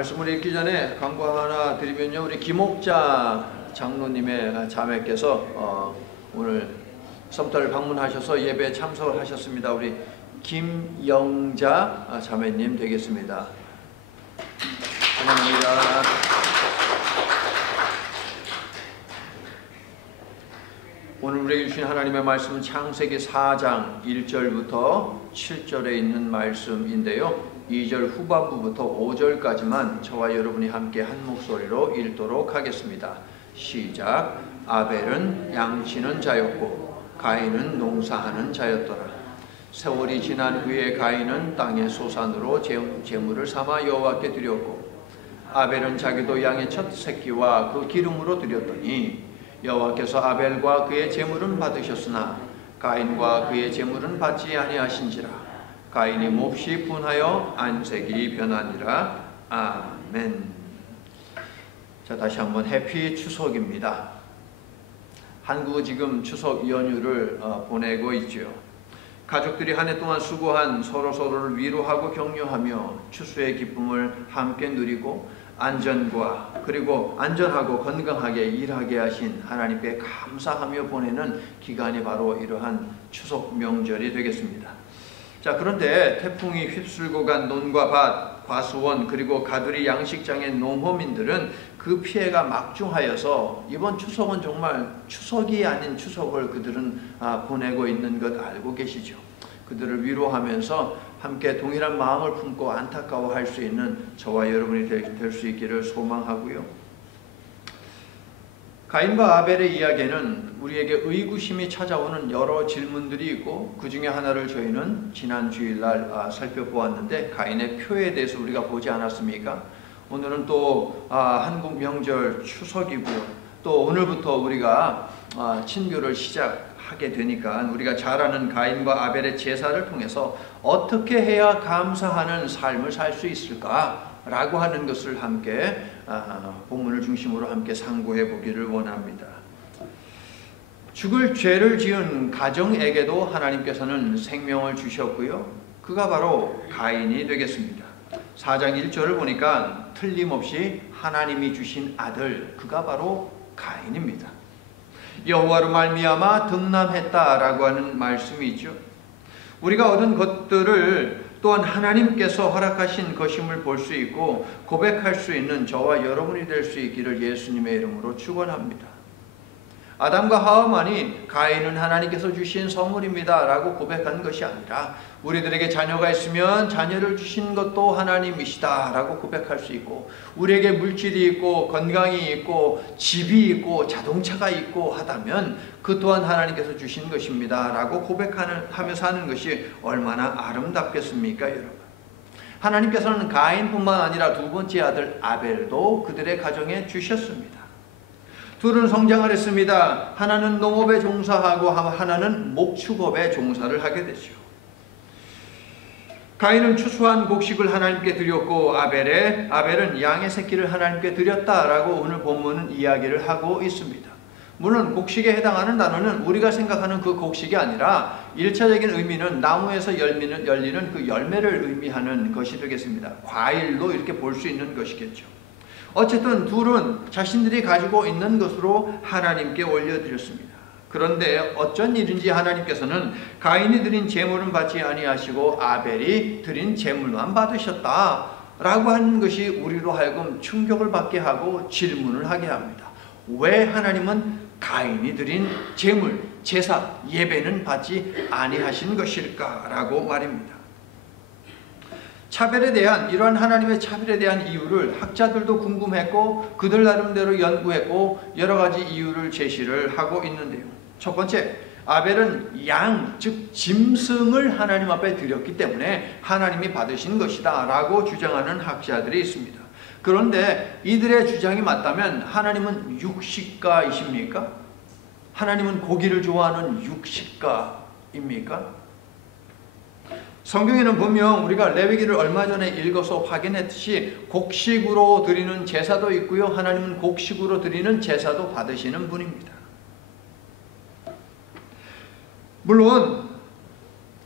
말씀을 읽기 전에 광고 하나 드리면요, 우리 김옥자 장로님의 자매께서 오늘 섬터를 방문하셔서 예배에 참석을 하셨습니다. 우리 김영자 자매님 되겠습니다. 감사합니다. 오늘 우리에게 주신 하나님의 말씀은 창세기 4장 1절부터 7절에 있는 말씀인데요. 2절 후반부부터 5절까지만 저와 여러분이 함께 한 목소리로 읽도록 하겠습니다. 시작. 아벨은 양치는 자였고 가인은 농사하는 자였더라. 세월이 지난 후에 가인은 땅의 소산으로 제물을 삼아 여호와께 드렸고 아벨은 자기도 양의 첫 새끼와 그 기름으로 드렸더니 여호와께서 아벨과 그의 제물은 받으셨으나 가인과 그의 제물은 받지 아니하신지라. 가인이 몹시 분하여 안색이 변하니라. 아멘. 자, 다시 한번 해피 추석입니다. 한국은 지금 추석 연휴를 보내고 있죠. 가족들이 한 해 동안 수고한 서로를 위로하고 격려하며 추수의 기쁨을 함께 누리고 그리고 안전하고 건강하게 일하게 하신 하나님께 감사하며 보내는 기간이 바로 이러한 추석 명절이 되겠습니다. 자, 그런데 태풍이 휩쓸고 간 논과 밭, 과수원 그리고 가두리 양식장의 농호민들은 그 피해가 막중하여서 이번 추석은 정말 추석이 아닌 추석을 그들은 보내고 있는 것 알고 계시죠? 그들을 위로하면서 함께 동일한 마음을 품고 안타까워할 수 있는 저와 여러분이 될 수 있기를 소망하고요. 가인과 아벨의 이야기에는 우리에게 의구심이 찾아오는 여러 질문들이 있고 그 중에 하나를 저희는 지난 주일날 살펴보았는데 가인의 표에 대해서 우리가 보지 않았습니까? 오늘은 또 한국 명절 추석이고요. 또 오늘부터 우리가 친교를 시작하게 되니까 우리가 잘 아는 가인과 아벨의 제사를 통해서 어떻게 해야 감사하는 삶을 살 수 있을까? 라고 하는 것을 함께 본문을 중심으로 함께 상고해 보기를 원합니다. 죽을 죄를 지은 가정에게도 하나님께서는 생명을 주셨고요. 그가 바로 가인이 되겠습니다. 4장 1절을 보니까 틀림없이 하나님이 주신 아들, 그가 바로 가인입니다. 여호와로 말미암아 득남했다라고 하는 말씀이 있죠. 우리가 얻은 것들을 또한 하나님께서 허락하신 것임을 볼 수 있고 고백할 수 있는 저와 여러분이 될 수 있기를 예수님의 이름으로 축원합니다. 아담과 하와만이 가인은 하나님께서 주신 선물입니다 라고 고백한 것이 아니라 우리들에게 자녀가 있으면 자녀를 주신 것도 하나님이시다 라고 고백할 수 있고 우리에게 물질이 있고 건강이 있고 집이 있고 자동차가 있고 하다면 그 또한 하나님께서 주신 것입니다 라고 고백하면서 하는 것이 얼마나 아름답겠습니까 여러분. 하나님께서는 가인뿐만 아니라 두 번째 아들 아벨도 그들의 가정에 주셨습니다. 둘은 성장을 했습니다. 하나는 농업에 종사하고 하나는 목축업에 종사를 하게 되죠. 가인은 추수한 곡식을 하나님께 드렸고 아벨은 양의 새끼를 하나님께 드렸다라고 오늘 본문은 이야기를 하고 있습니다. 물론 곡식에 해당하는 단어는 우리가 생각하는 그 곡식이 아니라 1차적인 의미는 나무에서 열리는 그 열매를 의미하는 것이 되겠습니다. 과일로 이렇게 볼 수 있는 것이겠죠. 어쨌든 둘은 자신들이 가지고 있는 것으로 하나님께 올려드렸습니다. 그런데 어쩐 일인지 하나님께서는 가인이 드린 제물은 받지 아니하시고 아벨이 드린 제물만 받으셨다라고 하는 것이 우리로 하여금 충격을 받게 하고 질문을 하게 합니다. 왜 하나님은 가인이 드린 제물, 제사, 예배는 받지 아니하신 것일까라고 말입니다. 이러한 하나님의 차별에 대한 이유를 학자들도 궁금했고 그들 나름대로 연구했고 여러 가지 이유를 제시를 하고 있는데요. 첫 번째, 아벨은 양, 즉 짐승을 하나님 앞에 드렸기 때문에 하나님이 받으신 것이다 라고 주장하는 학자들이 있습니다. 그런데 이들의 주장이 맞다면 하나님은 육식가이십니까? 하나님은 고기를 좋아하는 육식가입니까? 성경에는 분명 우리가 레위기를 얼마 전에 읽어서 확인했듯이 곡식으로 드리는 제사도 있고요. 하나님은 곡식으로 드리는 제사도 받으시는 분입니다. 물론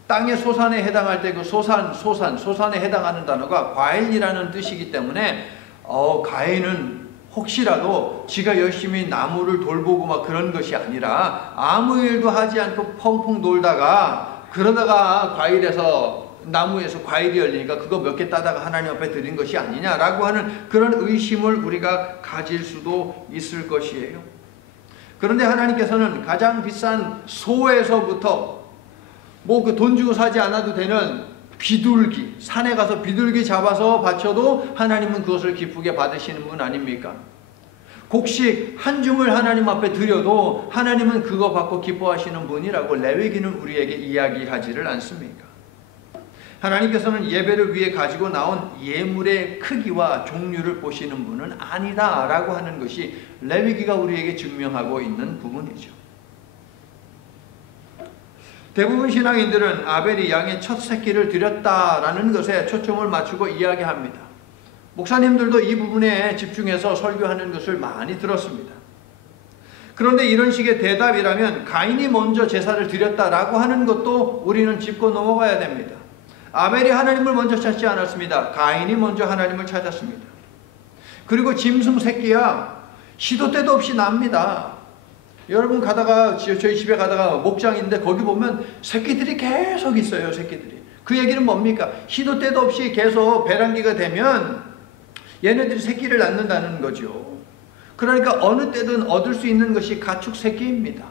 땅의 소산에 해당할 때 그 소산에 해당하는 단어가 과일이라는 뜻이기 때문에 가인은 혹시라도 지가 열심히 나무를 돌보고 막 그런 것이 아니라 아무 일도 하지 않고 펑펑 놀다가 그러다가 나무에서 과일이 열리니까 그거 몇 개 따다가 하나님 앞에 드린 것이 아니냐라고 하는 그런 의심을 우리가 가질 수도 있을 것이에요. 그런데 하나님께서는 가장 비싼 소에서부터 그 돈 주고 사지 않아도 되는 비둘기, 산에 가서 비둘기 잡아서 바쳐도 하나님은 그것을 기쁘게 받으시는 분 아닙니까? 곡식 한 줌을 하나님 앞에 드려도 하나님은 그거 받고 기뻐하시는 분이라고 레위기는 우리에게 이야기하지를 않습니까? 하나님께서는 예배를 위해 가지고 나온 예물의 크기와 종류를 보시는 분은 아니다라고 하는 것이 레위기가 우리에게 증명하고 있는 부분이죠. 대부분 신앙인들은 아벨이 양의 첫 새끼를 드렸다라는 것에 초점을 맞추고 이야기합니다. 목사님들도 이 부분에 집중해서 설교하는 것을 많이 들었습니다. 그런데 이런 식의 대답이라면 가인이 먼저 제사를 드렸다라고 하는 것도 우리는 짚고 넘어가야 됩니다. 아벨이 하나님을 먼저 찾지 않았습니다. 가인이 먼저 하나님을 찾았습니다. 그리고 짐승 새끼야 시도 때도 없이 납니다. 여러분 저희 집에 가다가 목장인데 거기 보면 새끼들이 계속 있어요. 새끼들이. 그 얘기는 뭡니까? 시도 때도 없이 계속 배란기가 되면 얘네들이 새끼를 낳는다는 거죠. 그러니까 어느 때든 얻을 수 있는 것이 가축 새끼입니다.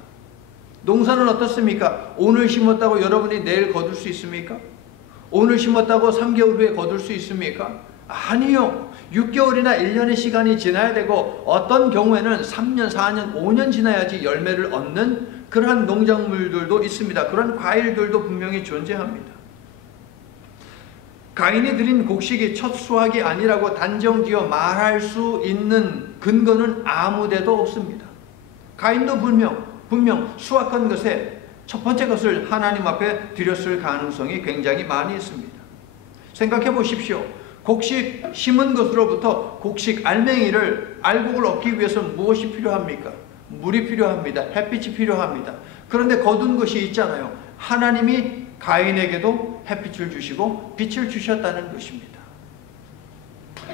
농사는 어떻습니까? 오늘 심었다고 여러분이 내일 거둘 수 있습니까? 오늘 심었다고 3개월 후에 거둘 수 있습니까? 아니요. 6개월이나 1년의 시간이 지나야 되고 어떤 경우에는 3년, 4년, 5년 지나야지 열매를 얻는 그러한 농작물들도 있습니다. 그런 과일들도 분명히 존재합니다. 가인이 드린 곡식이 첫 수확이 아니라고 단정지어 말할 수 있는 근거는 아무데도 없습니다. 가인도 분명 수확한 것에 첫 번째 것을 하나님 앞에 드렸을 가능성이 굉장히 많이 있습니다. 생각해 보십시오. 곡식 심은 것으로부터 곡식 알맹이를 알곡을 얻기 위해서는 무엇이 필요합니까? 물이 필요합니다. 햇빛이 필요합니다. 그런데 거둔 것이 있잖아요. 하나님이 가인에게도 햇빛을 주시고 빛을 주셨다는 것입니다.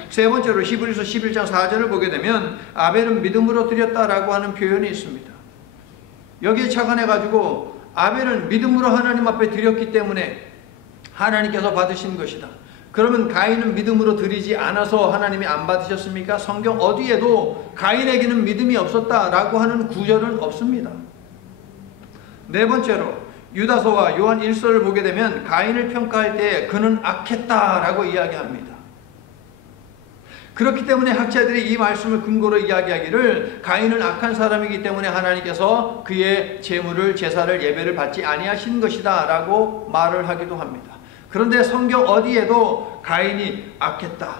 세 번째로 히브리서 11장 4절을 보게 되면 아벨은 믿음으로 드렸다라고 하는 표현이 있습니다. 여기에 착안해가지고 아벨은 믿음으로 하나님 앞에 드렸기 때문에 하나님께서 받으신 것이다. 그러면 가인은 믿음으로 드리지 않아서 하나님이 안 받으셨습니까? 성경 어디에도 가인에게는 믿음이 없었다라고 하는 구절은 없습니다. 네 번째로 유다서와 요한 1서를 보게 되면 가인을 평가할 때 그는 악했다라고 이야기합니다. 그렇기 때문에 학자들이 이 말씀을 근거로 이야기하기를 가인은 악한 사람이기 때문에 하나님께서 그의 제물을 제사를 예배를 받지 아니하신 것이다 라고 말을 하기도 합니다. 그런데 성경 어디에도 가인이 악했다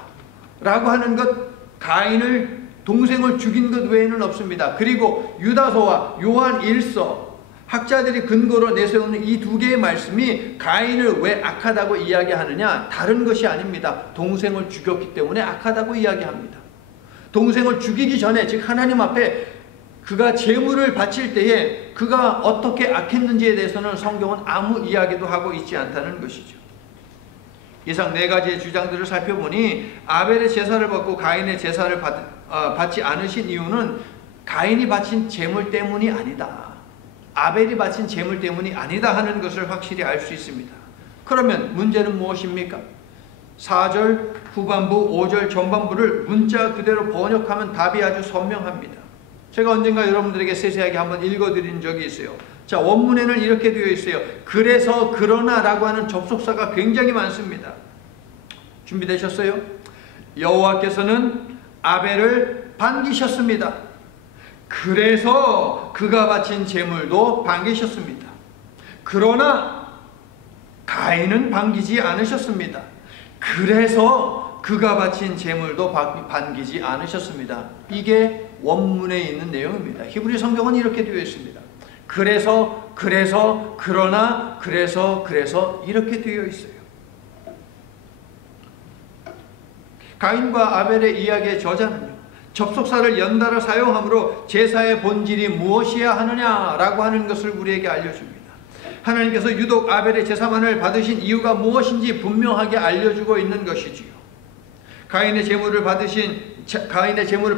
라고 하는 것, 가인을 동생을 죽인 것 외에는 없습니다. 그리고 유다서와 요한 1서 학자들이 근거로 내세우는 이 두 개의 말씀이 가인을 왜 악하다고 이야기하느냐? 다른 것이 아닙니다. 동생을 죽였기 때문에 악하다고 이야기합니다. 동생을 죽이기 전에, 즉 하나님 앞에 그가 제물을 바칠 때에 그가 어떻게 악했는지에 대해서는 성경은 아무 이야기도 하고 있지 않다는 것이죠. 이상 네 가지의 주장들을 살펴보니 아벨의 제사를 받고 가인의 제사를 받지 않으신 이유는 가인이 바친 제물 때문이 아니다. 아벨이 바친 제물 때문이 아니다 하는 것을 확실히 알 수 있습니다. 그러면 문제는 무엇입니까? 4절 후반부, 5절 전반부를 문자 그대로 번역하면 답이 아주 선명합니다. 제가 언젠가 여러분들에게 세세하게 한번 읽어드린 적이 있어요. 자, 원문에는 이렇게 되어 있어요. 그래서 그러나 라고 하는 접속사가 굉장히 많습니다. 준비되셨어요? 여호와께서는 아벨을 반기셨습니다. 그래서 그가 바친 제물도 반기셨습니다. 그러나 가인은 반기지 않으셨습니다. 그래서 그가 바친 제물도 반기지 않으셨습니다. 이게 원문에 있는 내용입니다. 히브리 성경은 이렇게 되어 있습니다. 그래서 그러나 그래서 이렇게 되어 있어요. 가인과 아벨의 이야기의 저자는요, 접속사를 연달아 사용함으로 제사의 본질이 무엇이어야 하느냐라고 하는 것을 우리에게 알려줍니다. 하나님께서 유독 아벨의 제사만을 받으신 이유가 무엇인지 분명하게 알려주고 있는 것이지요. 가인의 제물을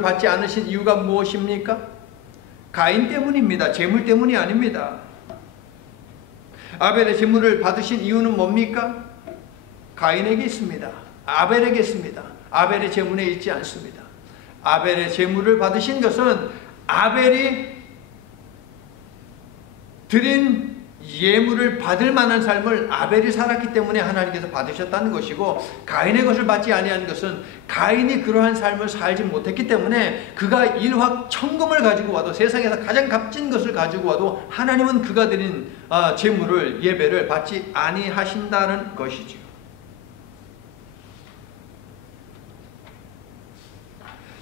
받지 않으신 이유가 무엇입니까? 가인 때문입니다. 제물 때문이 아닙니다. 아벨의 제물을 받으신 이유는 뭡니까? 가인에게 있습니다. 아벨에게 있습니다. 아벨의 제물에 있지 않습니다. 아벨의 제물을 받으신 것은 아벨이 드린 예물을 받을 만한 삶을 아벨이 살았기 때문에 하나님께서 받으셨다는 것이고, 가인의 것을 받지 아니한 것은 가인이 그러한 삶을 살지 못했기 때문에 그가 일확천금을 가지고 와도, 세상에서 가장 값진 것을 가지고 와도 하나님은 그가 드린 제물을, 예배를 받지 아니하신다는 것이지요.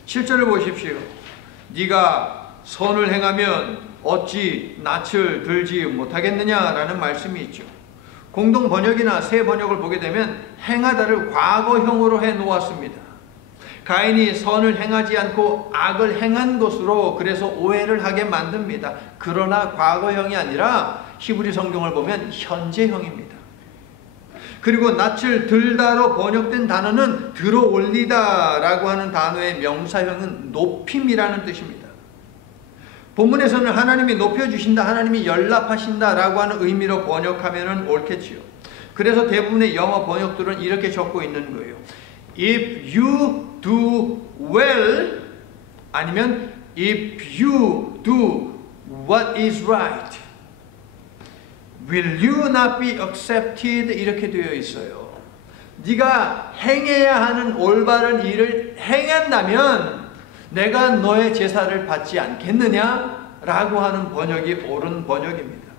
7절을 보십시오. 네가 선을 행하면 어찌 낯을 들지 못하겠느냐라는 말씀이 있죠. 공동 번역이나 새 번역을 보게 되면 행하다를 과거형으로 해 놓았습니다. 가인이 선을 행하지 않고 악을 행한 것으로 그래서 오해를 하게 만듭니다. 그러나 과거형이 아니라 히브리 성경을 보면 현재형입니다. 그리고 낯을 들다로 번역된 단어는 들어 올리다 라고 하는 단어의 명사형은 높임이라는 뜻입니다. 본문에서는 하나님이 높여주신다, 하나님이 연락하신다 라고 하는 의미로 번역하면 옳겠지요. 그래서 대부분의 영어 번역들은 이렇게 적고 있는 거예요. If you do well, 아니면 If you do what is right, will you not be accepted? 이렇게 되어 있어요. 네가 행해야 하는 올바른 일을 행한다면 내가 너의 제사를 받지 않겠느냐? 라고 하는 번역이 옳은 번역입니다.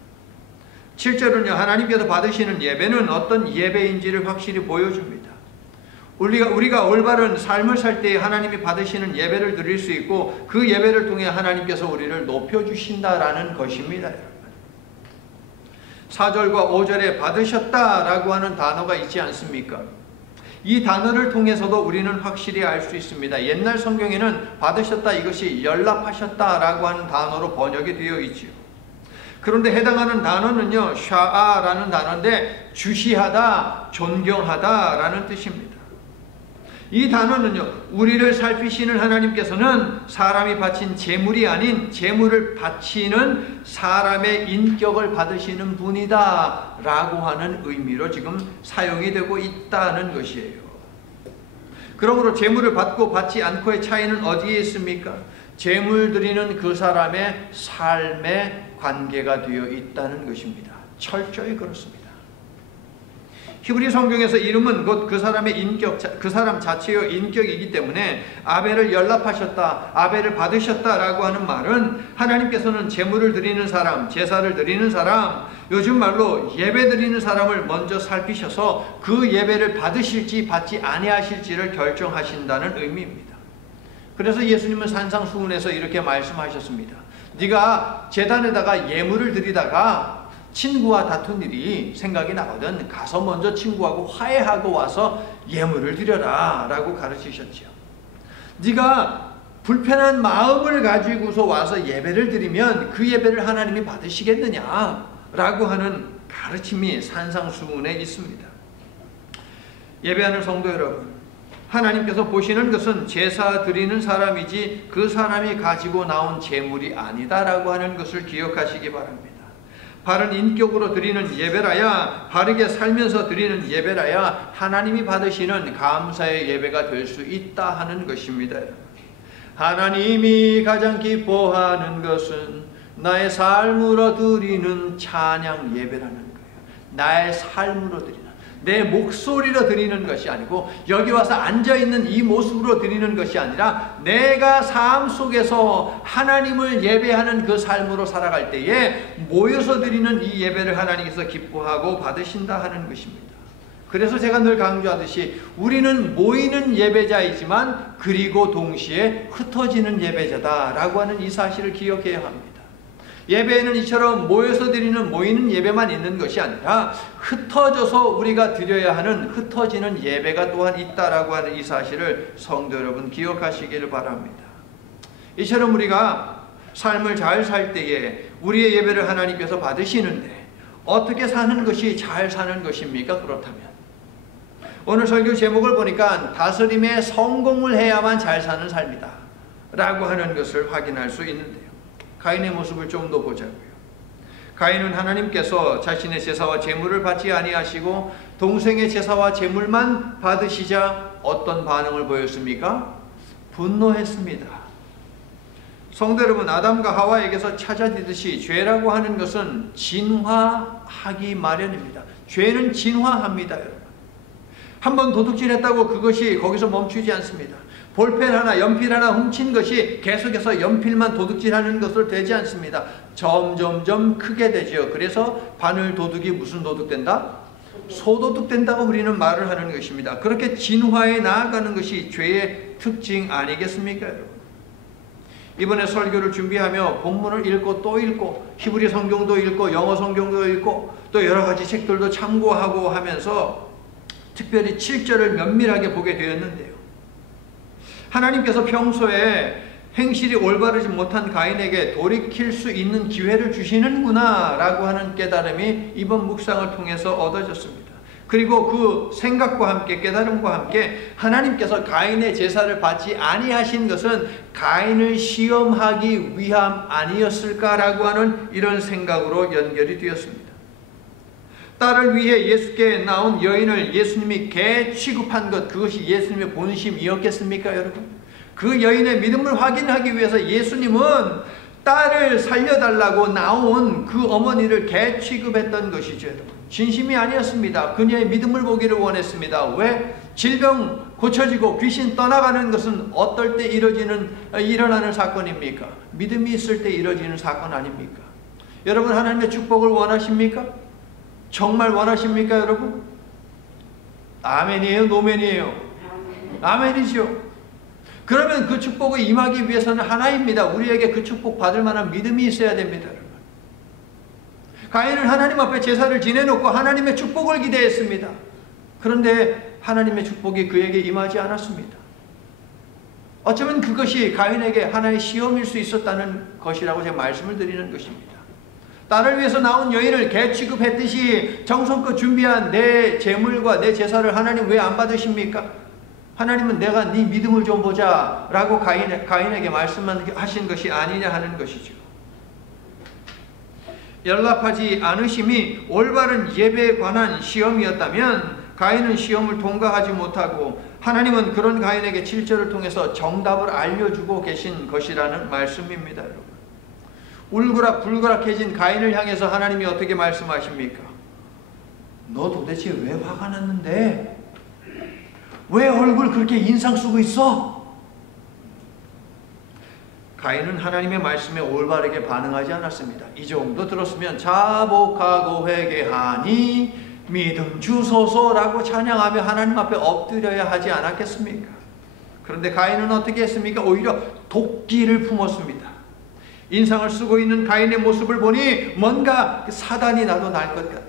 7절은요, 하나님께서 받으시는 예배는 어떤 예배인지를 확실히 보여줍니다. 우리가 올바른 삶을 살 때 하나님이 받으시는 예배를 드릴 수 있고, 그 예배를 통해 하나님께서 우리를 높여주신다라는 것입니다. 여러분. 4절과 5절에 받으셨다라고 하는 단어가 있지 않습니까? 이 단어를 통해서도 우리는 확실히 알 수 있습니다. 옛날 성경에는 받으셨다, 이것이 연락하셨다라고 하는 단어로 번역이 되어 있지요. 그런데 해당하는 단어는요, 샤아라는 단어인데 주시하다, 존경하다라는 뜻입니다. 이 단어는요, 우리를 살피시는 하나님께서는 사람이 바친 제물이 아닌 제물을 바치는 사람의 인격을 받으시는 분이다 라고 하는 의미로 지금 사용이 되고 있다는 것이에요. 그러므로 제물을 받고 받지 않고의 차이는 어디에 있습니까? 제물 드리는 그 사람의 삶의 관계가 되어 있다는 것입니다. 철저히 그렇습니다. 히브리 성경에서 이름은 곧 그 사람의 인격, 그 사람 자체의 인격이기 때문에 아벨을 연락하셨다, 아벨을 받으셨다라고 하는 말은 하나님께서는 제물을 드리는 사람, 제사를 드리는 사람, 요즘 말로 예배 드리는 사람을 먼저 살피셔서 그 예배를 받으실지 받지 아니하실지를 결정하신다는 의미입니다. 그래서 예수님은 산상수훈에서 이렇게 말씀하셨습니다. 네가 제단에다가 예물을 드리다가 친구와 다툰 일이 생각이 나거든 가서 먼저 친구하고 화해하고 와서 예물을 드려라 라고 가르치셨죠. 네가 불편한 마음을 가지고서 와서 예배를 드리면 그 예배를 하나님이 받으시겠느냐 라고 하는 가르침이 산상수훈에 있습니다. 예배하는 성도 여러분, 하나님께서 보시는 것은 제사 드리는 사람이지 그 사람이 가지고 나온 제물이 아니다라고 하는 것을 기억하시기 바랍니다. 바른 인격으로 드리는 예배라야, 바르게 살면서 드리는 예배라야 하나님이 받으시는 감사의 예배가 될 수 있다 하는 것입니다. 하나님이 가장 기뻐하는 것은 나의 삶으로 드리는 찬양 예배라는 거예요. 나의 삶으로 드리는, 내 목소리로 드리는 것이 아니고 여기 와서 앉아있는 이 모습으로 드리는 것이 아니라 내가 삶 속에서 하나님을 예배하는 그 삶으로 살아갈 때에 모여서 드리는 이 예배를 하나님께서 기뻐하고 받으신다 하는 것입니다. 그래서 제가 늘 강조하듯이 우리는 모이는 예배자이지만 그리고 동시에 흩어지는 예배자다라고 하는 이 사실을 기억해야 합니다. 예배에는 이처럼 모여서 드리는 모이는 예배만 있는 것이 아니라 흩어져서 우리가 드려야 하는 흩어지는 예배가 또한 있다라고 하는 이 사실을 성도 여러분 기억하시기를 바랍니다. 이처럼 우리가 삶을 잘 살 때에 우리의 예배를 하나님께서 받으시는데 어떻게 사는 것이 잘 사는 것입니까? 그렇다면 오늘 설교 제목을 보니까 다스림에 성공을 해야만 잘 사는 삶이다 라고 하는 것을 확인할 수 있는데요. 가인의 모습을 좀 더 보자고요. 가인은 하나님께서 자신의 제사와 제물을 받지 아니하시고 동생의 제사와 제물만 받으시자 어떤 반응을 보였습니까? 분노했습니다. 성도 여러분, 아담과 하와에게서 찾아지듯이 죄라고 하는 것은 진화하기 마련입니다. 죄는 진화합니다, 여러분. 한번 도둑질했다고 그것이 거기서 멈추지 않습니다. 볼펜 하나, 연필 하나 훔친 것이 계속해서 연필만 도둑질하는 것으로 되지 않습니다. 점점점 크게 되죠. 그래서 바늘 도둑이 무슨 도둑 된다? 소도둑 된다고 우리는 말을 하는 것입니다. 그렇게 진화해 나아가는 것이 죄의 특징 아니겠습니까, 여러분? 이번에 설교를 준비하며 본문을 읽고 또 읽고 히브리 성경도 읽고 영어 성경도 읽고 또 여러 가지 책들도 참고하고 하면서 특별히 7절을 면밀하게 보게 되었는데요. 하나님께서 평소에 행실이 올바르지 못한 가인에게 돌이킬 수 있는 기회를 주시는구나 라고 하는 깨달음이 이번 묵상을 통해서 얻어졌습니다. 그리고 그 생각과 함께 깨달음과 함께 하나님께서 가인의 제사를 받지 아니하신 것은 가인을 시험하기 위함 아니었을까라고 하는 이런 생각으로 연결이 되었습니다. 딸을 위해 예수께 나온 여인을 예수님이 개 취급한 것, 그것이 예수님의 본심이었겠습니까, 여러분? 그 여인의 믿음을 확인하기 위해서 예수님은 딸을 살려달라고 나온 그 어머니를 개 취급했던 것이죠, 여러분. 진심이 아니었습니다. 그녀의 믿음을 보기를 원했습니다. 왜? 질병 고쳐지고 귀신 떠나가는 것은 어떨 때 일어나는 사건입니까? 믿음이 있을 때 이루어지는 사건 아닙니까? 여러분, 하나님의 축복을 원하십니까? 정말 원하십니까, 여러분? 아멘이에요? 노멘이에요? 아멘이죠. 그러면 그 축복이 임하기 위해서는 하나입니다. 우리에게 그 축복 받을 만한 믿음이 있어야 됩니다, 여러분. 가인은 하나님 앞에 제사를 지내놓고 하나님의 축복을 기대했습니다. 그런데 하나님의 축복이 그에게 임하지 않았습니다. 어쩌면 그것이 가인에게 하나의 시험일 수 있었다는 것이라고 제가 말씀을 드리는 것입니다. 딸을 위해서 나온 여인을 개 취급했듯이 정성껏 준비한 내 제물과 내 제사를 하나님 왜 안 받으십니까? 하나님은 내가 네 믿음을 좀 보자 라고 가인에게 말씀하신 것이 아니냐 하는 것이죠. 연락하지 않으심이 올바른 예배에 관한 시험이었다면 가인은 시험을 통과하지 못하고 하나님은 그런 가인에게 7절을 통해서 정답을 알려주고 계신 것이라는 말씀입니다, 여러분. 울그락불그락해진 가인을 향해서 하나님이 어떻게 말씀하십니까? 너 도대체 왜 화가 났는데? 왜 얼굴 그렇게 인상 쓰고 있어? 가인은 하나님의 말씀에 올바르게 반응하지 않았습니다. 이 정도 들었으면 자복하고 회개하니 믿음 주소서라고 찬양하며 하나님 앞에 엎드려야 하지 않았겠습니까? 그런데 가인은 어떻게 했습니까? 오히려 도끼를 품었습니다. 인상을 쓰고 있는 가인의 모습을 보니 뭔가 사단이 나도 날 것 같아요.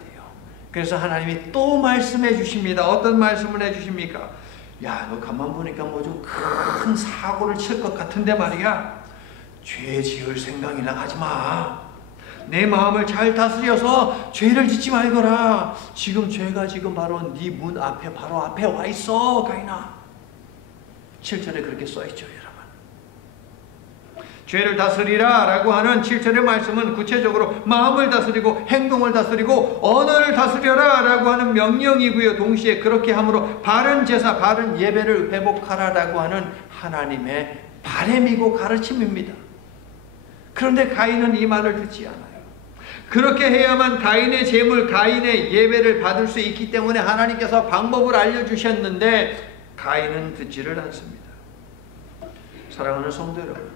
그래서 하나님이 또 말씀해 주십니다. 어떤 말씀을 해 주십니까? 야, 너 가만 보니까 뭐 좀 큰 사고를 칠 것 같은데 말이야. 죄 지을 생각이나 하지 마. 내 마음을 잘 다스려서 죄를 짓지 말거라. 지금 죄가 지금 바로 네 문 앞에 바로 앞에 와 있어, 가인아. 7절에 그렇게 써 있죠, 여러분. 죄를 다스리라 라고 하는 7절의 말씀은 구체적으로 마음을 다스리고 행동을 다스리고 언어를 다스려라 라고 하는 명령이고요. 동시에 그렇게 함으로 바른 제사, 바른 예배를 회복하라 라고 하는 하나님의 바람이고 가르침입니다. 그런데 가인은 이 말을 듣지 않아요. 그렇게 해야만 가인의 제물, 가인의 예배를 받을 수 있기 때문에 하나님께서 방법을 알려주셨는데 가인은 듣지를 않습니다. 사랑하는 성도 여러분,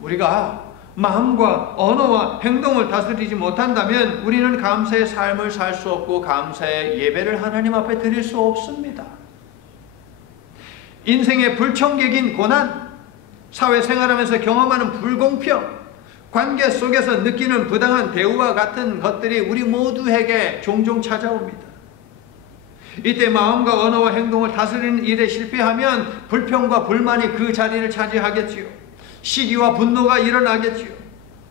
우리가 마음과 언어와 행동을 다스리지 못한다면 우리는 감사의 삶을 살 수 없고 감사의 예배를 하나님 앞에 드릴 수 없습니다. 인생의 불청객인 고난, 사회생활하면서 경험하는 불공평, 관계 속에서 느끼는 부당한 대우와 같은 것들이 우리 모두에게 종종 찾아옵니다. 이때 마음과 언어와 행동을 다스리는 일에 실패하면 불평과 불만이 그 자리를 차지하겠지요. 시기와 분노가 일어나겠지요.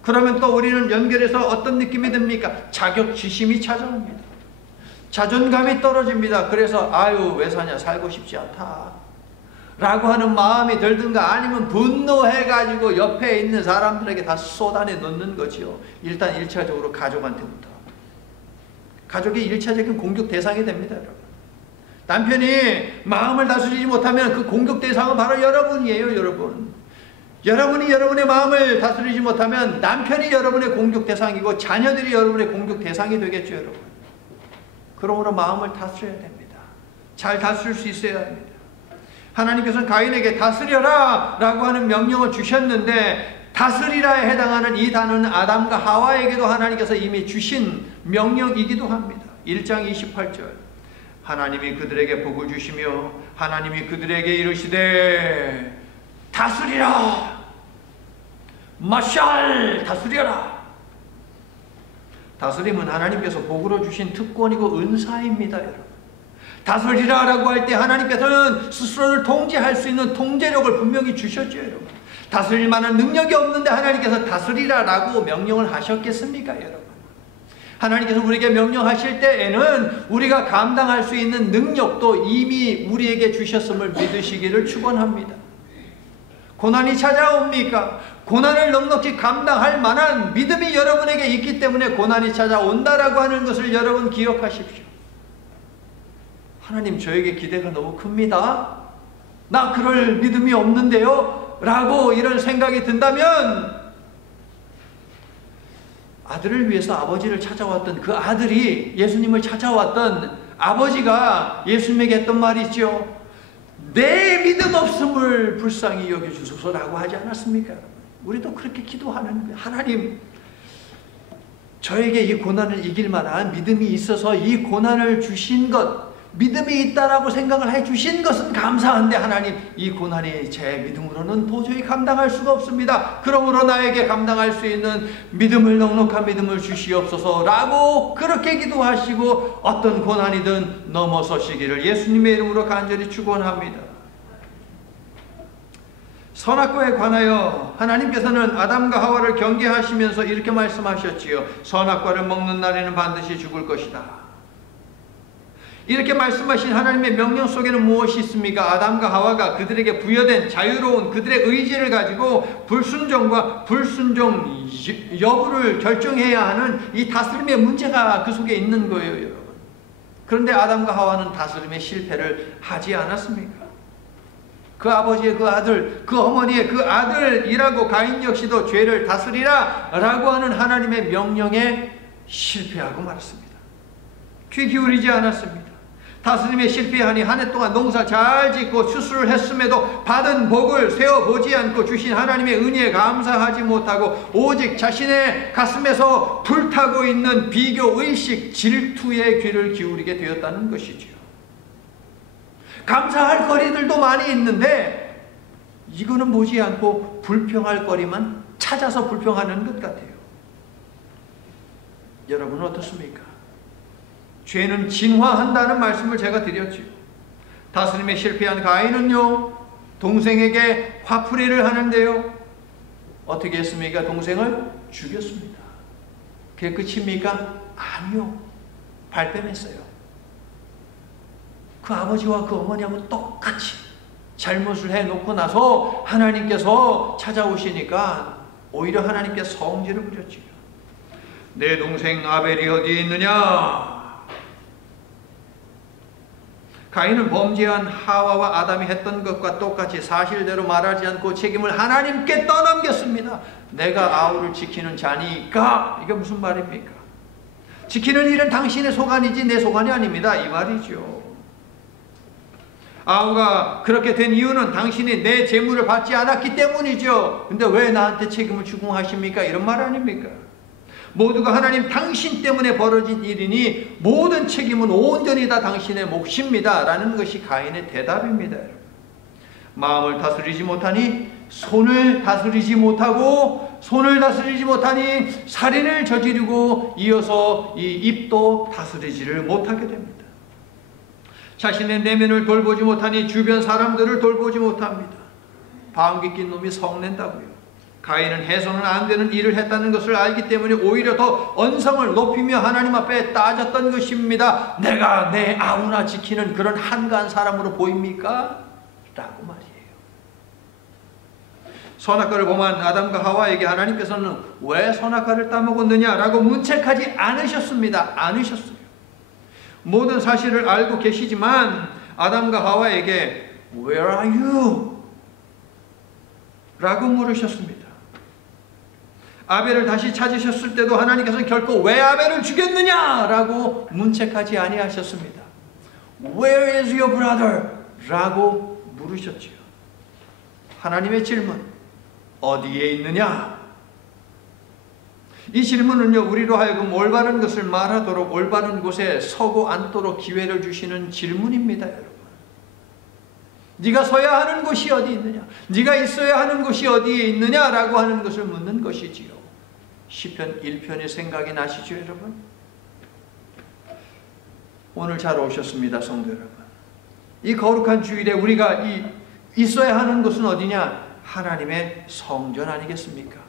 그러면 또 우리는 연결해서 어떤 느낌이 듭니까? 자격지심이 찾아옵니다. 자존감이 떨어집니다. 그래서 아유 왜 사냐, 살고 싶지 않다 라고 하는 마음이 들든가, 아니면 분노해가지고 옆에 있는 사람들에게 다 쏟아내 놓는 거지요. 일단 1차적으로 가족한테부터. 가족이 1차적인 공격 대상이 됩니다. 여러분. 남편이 마음을 다스리지 못하면 그 공격 대상은 바로 여러분이에요. 여러분이 여러분의 마음을 다스리지 못하면 남편이 여러분의 공격 대상이고 자녀들이 여러분의 공격 대상이 되겠죠. 여러분. 그러므로 마음을 다스려야 됩니다. 잘 다스릴 수 있어야 합니다. 하나님께서는 가인에게 다스려라 라고 하는 명령을 주셨는데, 다스리라에 해당하는 이 단어는 아담과 하와에게도 하나님께서 이미 주신 명령이기도 합니다. 1장 28절 하나님이 그들에게 복을 주시며 하나님이 그들에게 이르시되 다스리라, 마샬, 다스려라. 다스림은 하나님께서 복으로 주신 특권이고 은사입니다. 여러분. 다스리라라고 할 때 하나님께서는 스스로를 통제할 수 있는 통제력을 분명히 주셨죠. 여러분. 다스릴 만한 능력이 없는데 하나님께서 다스리라라고 명령을 하셨겠습니까? 여러분. 하나님께서 우리에게 명령하실 때에는 우리가 감당할 수 있는 능력도 이미 우리에게 주셨음을 믿으시기를 축원합니다. 고난이 찾아옵니까? 고난을 넉넉히 감당할 만한 믿음이 여러분에게 있기 때문에 고난이 찾아온다라고 하는 것을 여러분 기억하십시오. 하나님, 저에게 기대가 너무 큽니다. 나 그럴 믿음이 없는데요? 라고 이런 생각이 든다면, 아들을 위해서 아버지를 찾아왔던 그 아들이, 예수님을 찾아왔던 아버지가 예수님에게 했던 말이 있죠. 내 믿음 없음을 불쌍히 여겨주소서라고 하지 않았습니까? 우리도 그렇게 기도하는 거예요. 하나님, 저에게 이 고난을 이길 만한 믿음이 있어서 이 고난을 주신 것, 믿음이 있다라고 생각을 해주신 것은 감사한데, 하나님, 이 고난이 제 믿음으로는 도저히 감당할 수가 없습니다. 그러므로 나에게 감당할 수 있는 믿음을, 넉넉한 믿음을 주시옵소서라고 그렇게 기도하시고 어떤 고난이든 넘어서시기를 예수님의 이름으로 간절히 축원합니다. 선악과에 관하여 하나님께서는 아담과 하와를 경계하시면서 이렇게 말씀하셨지요. 선악과를 먹는 날에는 반드시 죽을 것이다. 이렇게 말씀하신 하나님의 명령 속에는 무엇이 있습니까? 아담과 하와가 그들에게 부여된 자유로운 그들의 의지를 가지고 불순종과 불순종 여부를 결정해야 하는 이 다스림의 문제가 그 속에 있는 거예요, 여러분. 그런데 아담과 하와는 다스림의 실패를 하지 않았습니까? 그 아버지의 그 아들, 그 어머니의 그 아들이라고 가인 역시도 죄를 다스리라 라고 하는 하나님의 명령에 실패하고 말았습니다. 귀 기울이지 않았습니다. 다스림에 실패하니 한 해 동안 농사 잘 짓고 추수를 했음에도 받은 복을 세어보지 않고 주신 하나님의 은혜에 감사하지 못하고 오직 자신의 가슴에서 불타고 있는 비교의식, 질투의 귀를 기울이게 되었다는 것이지요. 감사할 거리들도 많이 있는데 이거는 보지 않고 불평할 거리만 찾아서 불평하는 것 같아요. 여러분은 어떻습니까? 죄는 진화한다는 말씀을 제가 드렸지요. 다스림에 실패한 가인은요, 동생에게 화풀이를 하는데요, 어떻게 했습니까? 동생을 죽였습니다. 그게 끝입니까? 아니요. 발뺌했어요. 그 아버지와 그 어머니하고 똑같이 잘못을 해놓고 나서 하나님께서 찾아오시니까 오히려 하나님께서 성질을 부렸지요. 내 동생 아벨이 어디에 있느냐? 가인은 범죄한 하와와 아담이 했던 것과 똑같이 사실대로 말하지 않고 책임을 하나님께 떠넘겼습니다. 내가 아우를 지키는 자니까. 이게 무슨 말입니까? 지키는 일은 당신의 소관이지 내 소관이 아닙니다, 이 말이죠. 아우가 그렇게 된 이유는 당신이 내 재물을 받지 않았기 때문이죠. 근데 왜 나한테 책임을 추궁하십니까? 이런 말 아닙니까? 모두가 하나님 당신 때문에 벌어진 일이니 모든 책임은 온전히 다 당신의 몫입니다 라는 것이 가인의 대답입니다. 마음을 다스리지 못하니 손을 다스리지 못하고, 손을 다스리지 못하니 살인을 저지르고, 이어서 이 입도 다스리지를 못하게 됩니다. 자신의 내면을 돌보지 못하니 주변 사람들을 돌보지 못합니다. 방귀 낀 놈이 성낸다고요. 가인은 해서는 안 되는 일을 했다는 것을 알기 때문에 오히려 더 언성을 높이며 하나님 앞에 따졌던 것입니다. 내가 내 아우나 지키는 그런 한가한 사람으로 보입니까? 라고 말이에요. 선악과를 범한 아담과 하와에게 하나님께서는 왜 선악과를 따먹었느냐 라고 문책하지 않으셨습니다. 않으셨어요. 모든 사실을 알고 계시지만 아담과 하와에게 Where are you? 라고 물으셨습니다. 아벨을 다시 찾으셨을 때도 하나님께서는 결코 왜 아벨을 죽였느냐 라고 문책하지 아니하셨습니다. Where is your brother? 라고 물으셨지요. 하나님의 질문, 어디에 있느냐? 이 질문은요, 우리로 하여금 올바른 것을 말하도록 올바른 곳에 서고 앉도록 기회를 주시는 질문입니다, 여러분. 네가 서야 하는 곳이 어디 있느냐? 네가 있어야 하는 곳이 어디에 있느냐라고 하는 것을 묻는 것이지요. 시편 1편의 생각이 나시죠, 여러분? 오늘 잘 오셨습니다, 성도 여러분. 이 거룩한 주일에 우리가 있어야 하는 곳은 어디냐? 하나님의 성전 아니겠습니까?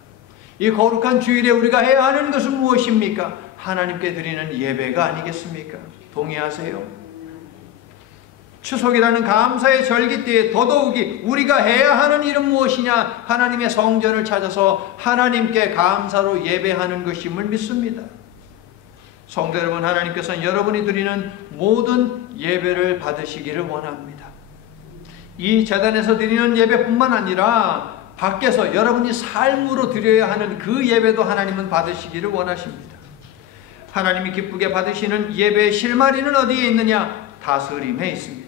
이 거룩한 주일에 우리가 해야 하는 것은 무엇입니까? 하나님께 드리는 예배가 아니겠습니까? 동의하세요? 추석이라는 감사의 절기 때에 더더욱이 우리가 해야 하는 일은 무엇이냐? 하나님의 성전을 찾아서 하나님께 감사로 예배하는 것임을 믿습니다. 성도 여러분, 하나님께서는 여러분이 드리는 모든 예배를 받으시기를 원합니다. 이 제단에서 드리는 예배뿐만 아니라 밖에서 여러분이 삶으로 드려야 하는 그 예배도 하나님은 받으시기를 원하십니다. 하나님이 기쁘게 받으시는 예배의 실마리는 어디에 있느냐? 다스림에 있습니다.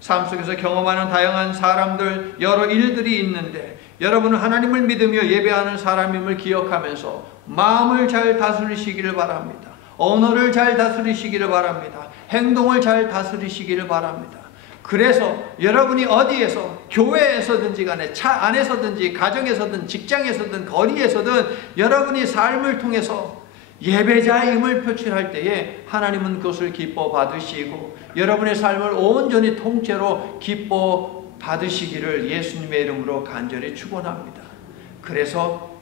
삶 속에서 경험하는 다양한 사람들, 여러 일들이 있는데 여러분은 하나님을 믿으며 예배하는 사람임을 기억하면서 마음을 잘 다스리시기를 바랍니다. 언어를 잘 다스리시기를 바랍니다. 행동을 잘 다스리시기를 바랍니다. 그래서 여러분이 어디에서, 교회에서든지 간에, 차 안에서든지, 가정에서든, 직장에서든, 거리에서든 여러분이 삶을 통해서 예배자임을 표출할 때에 하나님은 그것을 기뻐 받으시고 여러분의 삶을 온전히 통째로 기뻐 받으시기를 예수님의 이름으로 간절히 축원합니다. 그래서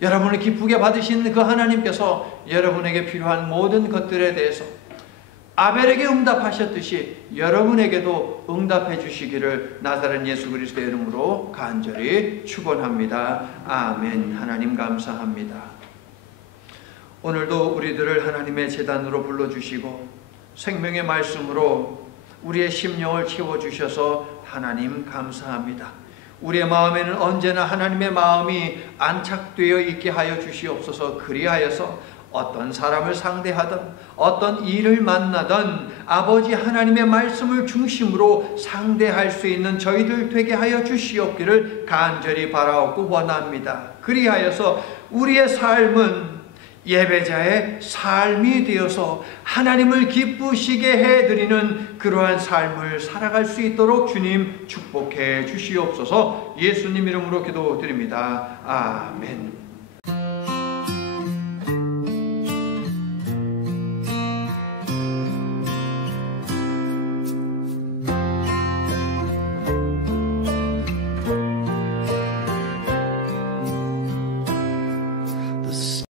여러분을 기쁘게 받으시는 그 하나님께서 여러분에게 필요한 모든 것들에 대해서 아벨에게 응답하셨듯이 여러분에게도 응답해 주시기를 나사렛 예수 그리스도의 이름으로 간절히 축원합니다. 아멘. 하나님 감사합니다. 오늘도 우리들을 하나님의 제단으로 불러주시고 생명의 말씀으로 우리의 심령을 채워주셔서 하나님 감사합니다. 우리의 마음에는 언제나 하나님의 마음이 안착되어 있게 하여 주시옵소서. 그리하여서 어떤 사람을 상대하든 어떤 일을 만나든 아버지 하나님의 말씀을 중심으로 상대할 수 있는 저희들 되게 하여 주시옵기를 간절히 바라옵고 원합니다. 그리하여서 우리의 삶은 예배자의 삶이 되어서 하나님을 기쁘시게 해드리는 그러한 삶을 살아갈 수 있도록 주님 축복해 주시옵소서. 예수님 이름으로 기도드립니다. 아멘.